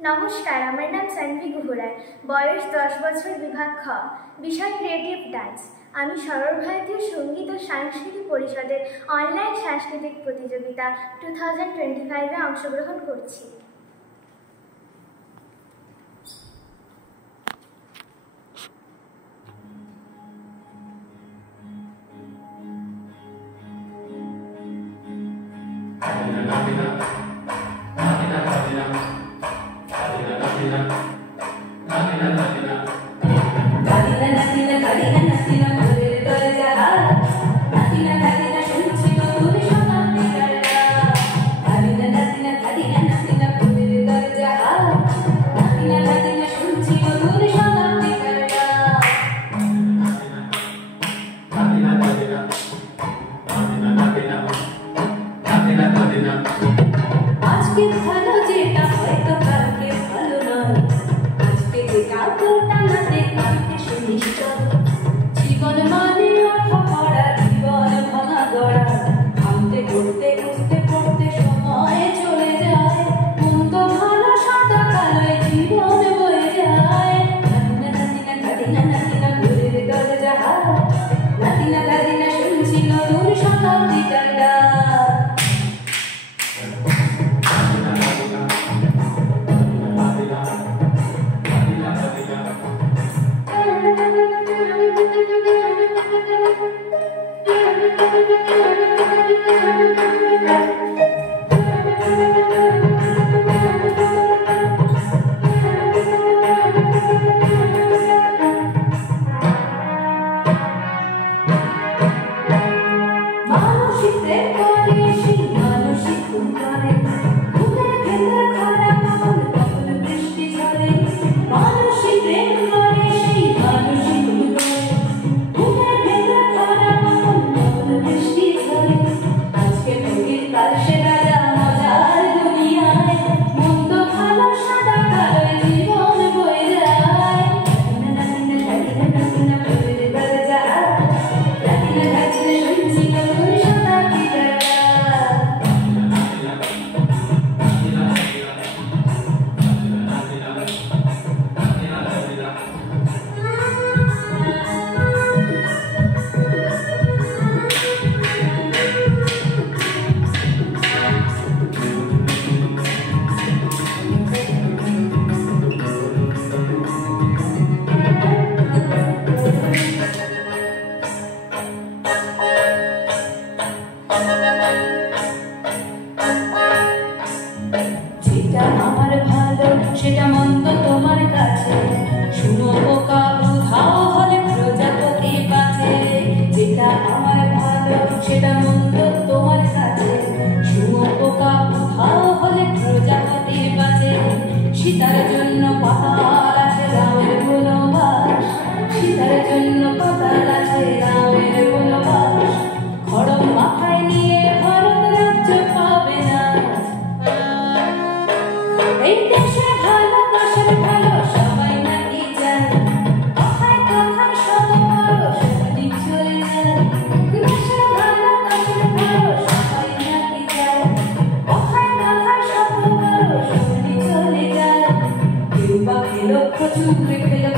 নমস্কার, আমার নাম সানভি গুহরায়। বয়স 10 বছর, বিভাগ খ, বিষয় ক্রিয়েটিভ ডান্স। আমি সর্বভারতীয় সঙ্গীত ও সাংস্কৃতিক পরিষদের অনলাইন সাংস্কৃতিক প্রতিযোগিতা 2025-এ অংশগ্রহণ করছি। আজকে ভালো যেটা হয়তো কালকে ভালো নয়, আজকে যেটা টানাতে কালকে সুনিশ্চয়। জীবন মানে অর্থ করা, জীবন ভাঙা গড়া, ভাঙতে করতে করতে করতে সময় চলে যায়। মন্দ ভালো সাদা কালোয় জীবন বয়ে যায়। নাতিনা নাতিনা নাতিনা নাতিনা ঘুরের দরজা হাত, নাতিনা নাতিনা শুনছি নতুন শতাব্দীটার ডাক। সেটা মন্দ তোমার কাছে, শুনো বোকা বুঝাও হলে প্রজাপতি বাঁচে। যেটা আমার ভালো সেটা মন্দ তোমার কাছে, শুনো বোকা বুঝাও হলে প্রজাপতি বাঁচে। সীতার জন্য পাতাল আছে রামের বনবাস, সীতার জন্য পাতাল আছে রামের বনবাস। খড়ম মাথায় নিয়ে ভারত রাজ্য পাবে না। এই দেশে ভালো দেশের ভালো সবাই নাকি যায়, কথায় কথায় সব ভালো শুনি চলে যায়। দেশে ভালো দেশের ভালো সবাই নাকি যায়, কথায় কথায় সব ভালো শুনি চলে যায়। কেউ বা খেলো প্রচুর, খেলো